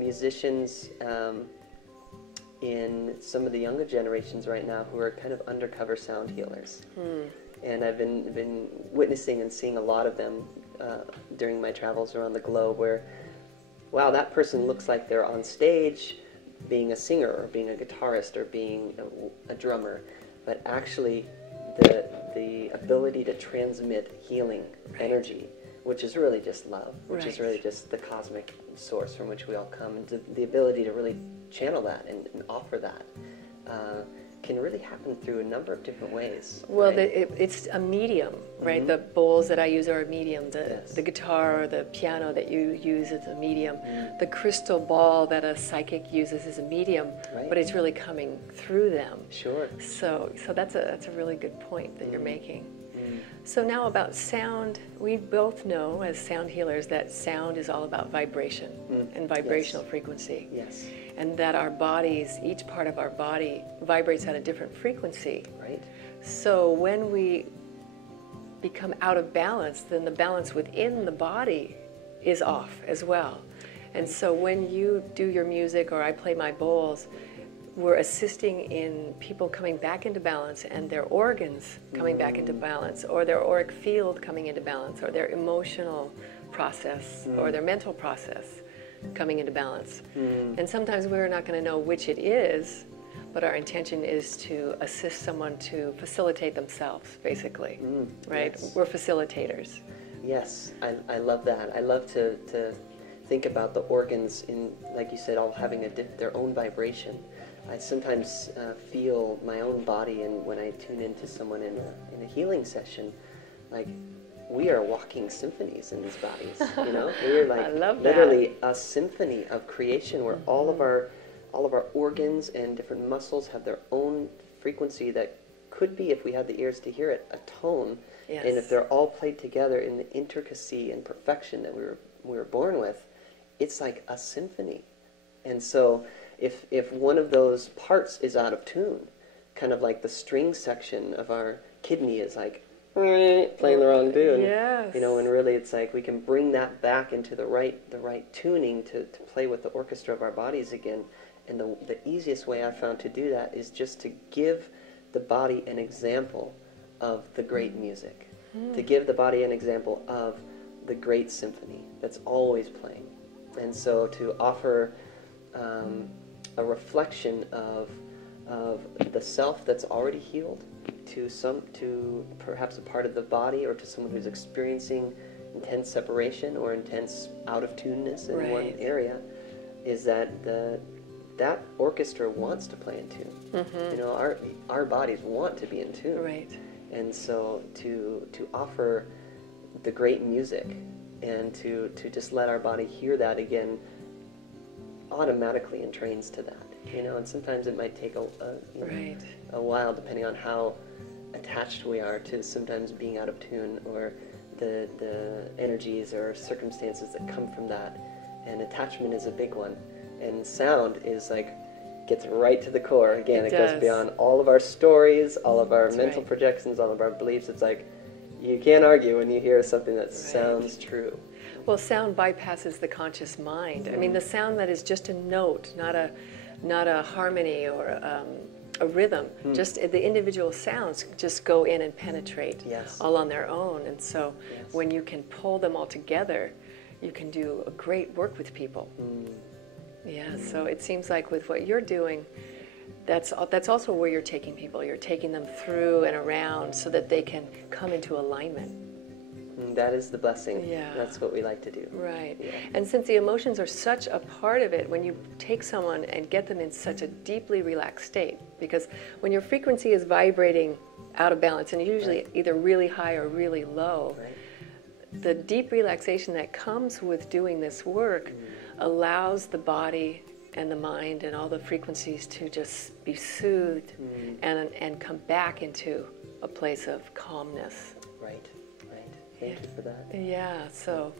musicians in some of the younger generations right now who are kind of undercover sound healers. And I've been witnessing and seeing a lot of them during my travels around the globe where, wow, that person looks like they're on stage being a singer or being a guitarist or being a drummer, but actually the ability to transmit healing energy, which is really just love, which is really just the cosmic source from which we all come, and the ability to really channel that and offer that can really happen through a number of different ways. Well, it's a medium, right? The bowls that I use are a medium. The guitar or the piano that you use is a medium. The crystal ball that a psychic uses is a medium, but it's really coming through them. Sure. So that's a really good point that you're making. So now about sound, we both know as sound healers that sound is all about vibration and vibrational frequency. Yes. And that our bodies, each part of our body vibrates at a different frequency. Right. So when we become out of balance, then the balance within the body is off as well. And so when you do your music or I play my bowls, we're assisting in people coming back into balance and their organs coming back into balance, or their auric field coming into balance, or their emotional process or their mental process coming into balance. And sometimes we're not going to know which it is, but our intention is to assist someone to facilitate themselves, basically, right? Yes. We're facilitators. Yes, I love that. I love to think about the organs in, like you said, all having their own vibration. I sometimes feel my own body, and when I tune into someone in a healing session, like we are walking symphonies in these bodies. You know, we are like literally a symphony of creation, where all of our organs and different muscles have their own frequency that could be, if we had the ears to hear it, a tone. Yes. And if they're all played together in the intricacy and perfection that we were born with, it's like a symphony. And so if one of those parts is out of tune, kind of like the string section of our kidney is like playing the wrong tune, you know, and really it's like we can bring that back into the right tuning to play with the orchestra of our bodies again. And the easiest way I've found to do that is just to give the body an example of the great music, to give the body an example of the great symphony that's always playing. And so to offer a reflection of the self that's already healed to perhaps a part of the body, or to someone who's experiencing intense separation or intense out of tuneness in one area, is that that orchestra wants to play in tune. You know, our bodies want to be in tune. Right. And so to offer the great music and to just let our body hear that again automatically entrains to that, you know. And sometimes it might take a while, depending on how attached we are to sometimes being out of tune, or the energies or circumstances that come from that. And attachment is a big one, and sound is like gets right to the core again. It goes beyond all of our stories, all of our mental projections, all of our beliefs. It's like you can't argue when you hear something that sounds true. Well, sound bypasses the conscious mind. I mean, the sound that is just a note, not a harmony or a rhythm. Just the individual sounds just go in and penetrate all on their own. And so when you can pull them all together, you can do a great work with people. Yeah, so it seems like with what you're doing, that's also where you're taking people. You're taking them through and around so that they can come into alignment. That is the blessing. Yeah. That's what we like to do. Right. Yeah. And since the emotions are such a part of it, when you take someone and get them in such a deeply relaxed state, because when your frequency is vibrating out of balance, and usually either really high or really low, the deep relaxation that comes with doing this work allows the body and the mind and all the frequencies to just be soothed and come back into a place of calmness. Right. Thank you for that. Yeah, so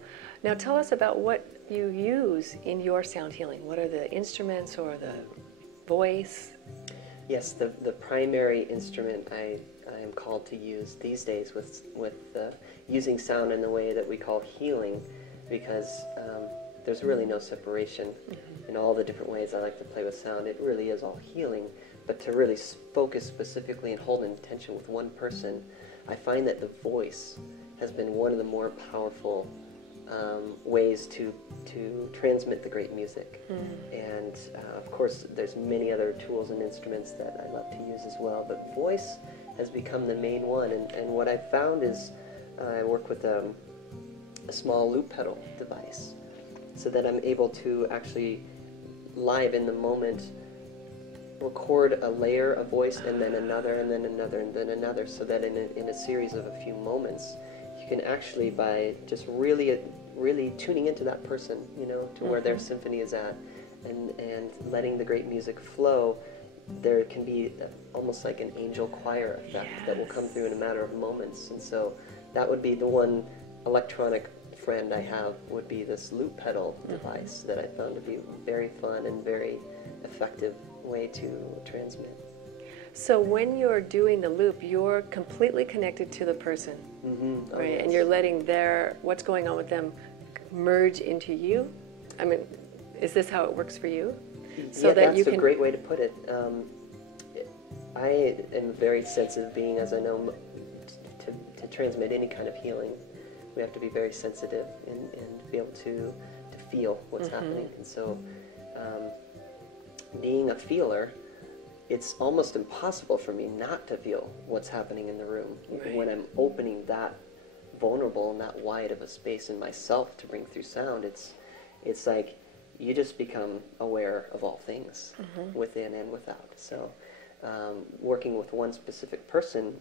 now tell us about what you use in your sound healing. What are the instruments or the voice? Yes, the primary instrument I am called to use these days with using sound in the way that we call healing, because there's really no separation in all the different ways I like to play with sound. It really is all healing. But to really focus specifically and hold intention with one person, I find that the voice has been one of the more powerful ways to transmit the great music. And of course, there's many other tools and instruments that I love to use as well, but voice has become the main one. And what I've found is I work with a small loop pedal device so that I'm able to actually live in the moment record a layer of voice and then another and then another and then another, so that in a series of a few moments you can actually, by just really tuning into that person, you know, to where their symphony is at, and letting the great music flow, there can be almost like an angel choir effect that will come through in a matter of moments. And so that would be the one electronic friend I have, would be this loop pedal device that I found to be very fun and very effective way to transmit. So when you're doing the loop, you're completely connected to the person, right? Yes. And you're letting what's going on with them merge into you. I mean, is this how it works for you? So that that's a great way to put it. I am a very sensitive being, as I know, to transmit any kind of healing. We have to be very sensitive and be able to feel what's happening. And so being a feeler, it's almost impossible for me not to feel what's happening in the room. Right. When I'm opening that vulnerable and that wide of a space in myself to bring through sound, it's like you just become aware of all things within and without. So working with one specific person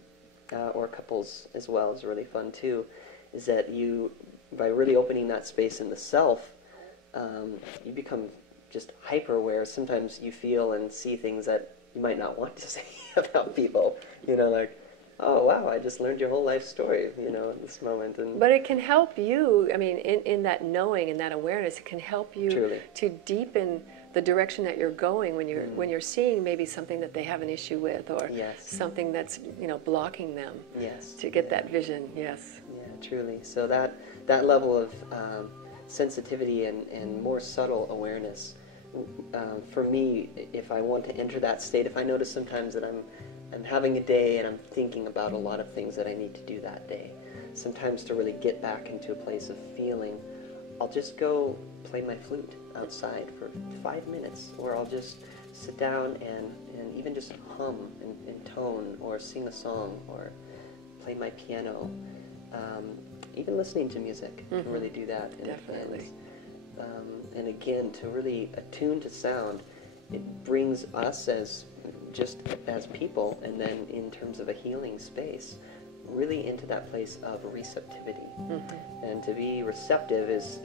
or couples as well is really fun too, is that you, by really opening that space in the self, you become just hyper aware. Sometimes you feel and see things that you might not want to say about people, you know, like, oh wow, I just learned your whole life story, you know, at this moment. But it can help you, I mean, in that knowing and that awareness, it can help you Truly. To deepen the direction that you're going when you're seeing maybe something that they have an issue with, or something that's, you know, blocking them. To get that vision. Yes. Yeah, truly. So that level of sensitivity and more subtle awareness, for me, if I want to enter that state, if I notice sometimes that I'm having a day and I'm thinking about a lot of things that I need to do that day, sometimes to really get back into a place of feeling, I'll just go play my flute outside for 5 minutes, or I'll just sit down and even just hum and tone, or sing a song, or play my piano. Even listening to music can really do that. Definitely. And again, to really attune to sound, it brings us as people, and then in terms of a healing space, really into that place of receptivity. And to be receptive is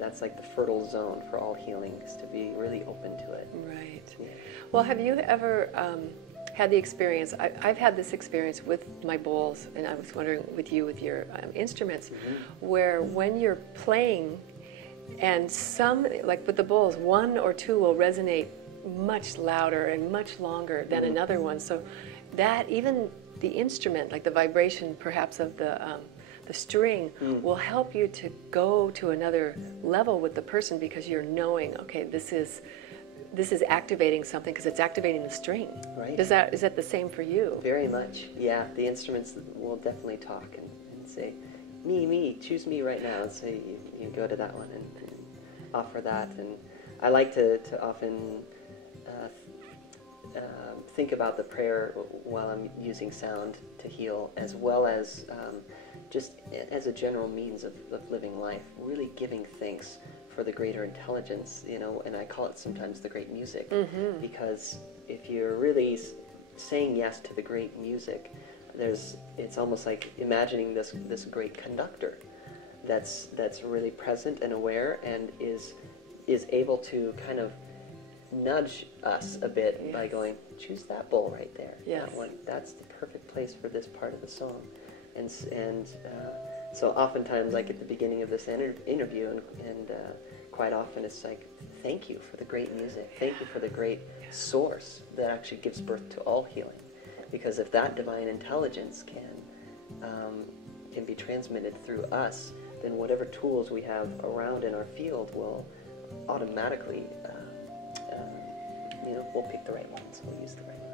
that's like the fertile zone for all healing, is to be really open to it. Right. Yeah. Well, have you ever had the experience, I've had this experience with my bowls, and I was wondering with you, with your instruments, where when you're playing, and some, like with the bowls, one or two will resonate much louder and much longer than another one. So that even the instrument, like the vibration perhaps of the string, will help you to go to another level with the person, because you're knowing, okay, this is activating something, because it's activating the string. Right. Is that the same for you? Very much. Yeah, the instruments will definitely talk and say, me, choose me right now. And so you go to that one and offer that. And I like to often think about the prayer while I'm using sound to heal, as well as just as a general means of living life, really giving thanks for the greater intelligence, you know, and I call it sometimes the great music, because if you're really saying yes to the great music, it's almost like imagining this great conductor that's really present and aware, and is able to kind of nudge us a bit by going, choose that bowl right there. Yes. That one, that's the perfect place for this part of the song. And so oftentimes, like at the beginning of this interview, and quite often it's like, thank you for the great music. Thank you for the great source that actually gives birth to all healing. Because if that divine intelligence can be transmitted through us, then whatever tools we have around in our field will automatically, we'll pick the right ones. We'll use the right ones.